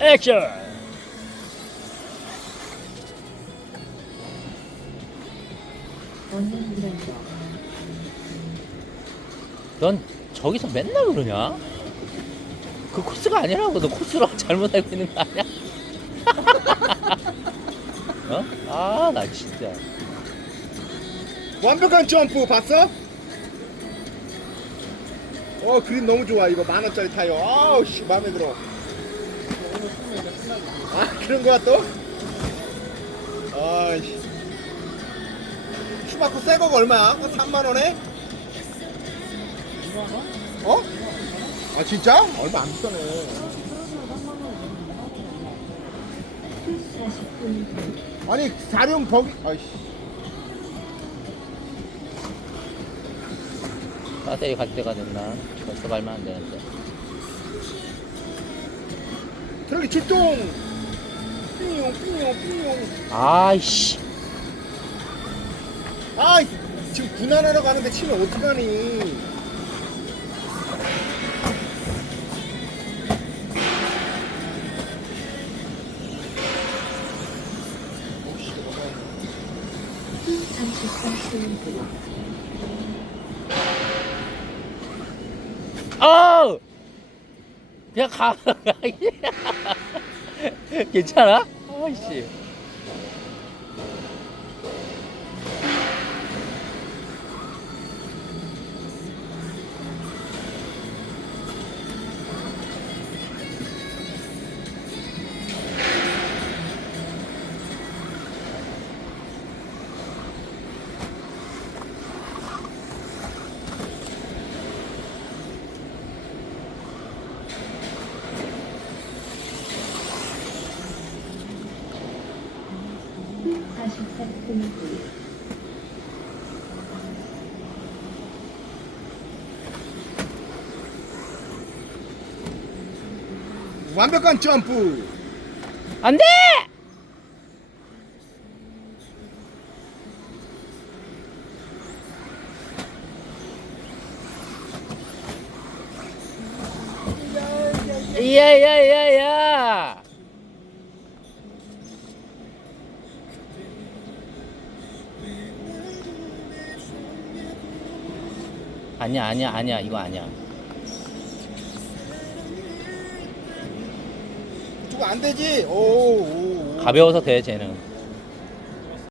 액션! 넌 저기서 맨날 그러냐? 그 코스가 아니라고 너 코스로 잘못 알고 있는 거 아니야? 어? 아, 나 진짜. 완벽한 점프 봤어? 어 그림 너무 좋아 이거 만 원짜리 타요 아우 씨 마음에 들어 아 그런 거야 또? 아이씨 슈마코 새 거가 얼마야? 3만 원에? 어? 아 진짜? 얼마 안 비싸네 아니 사륜 버기 아이씨 배터리 갈 때가 됐나? 벌써 갈면 안 되는데. 트럭이 출동 삥용 삥용 삥용 아이씨. 아 지금 군안하러 가는데 치면 어떡하니 어! 그냥 가. 괜찮아? 아이씨. 완벽한 점프 안 돼! 야야야야! 아니야 아니야 아니야. 이거 아니야. 이거 안 되지? 오 오 오. 가벼워서 돼 쟤는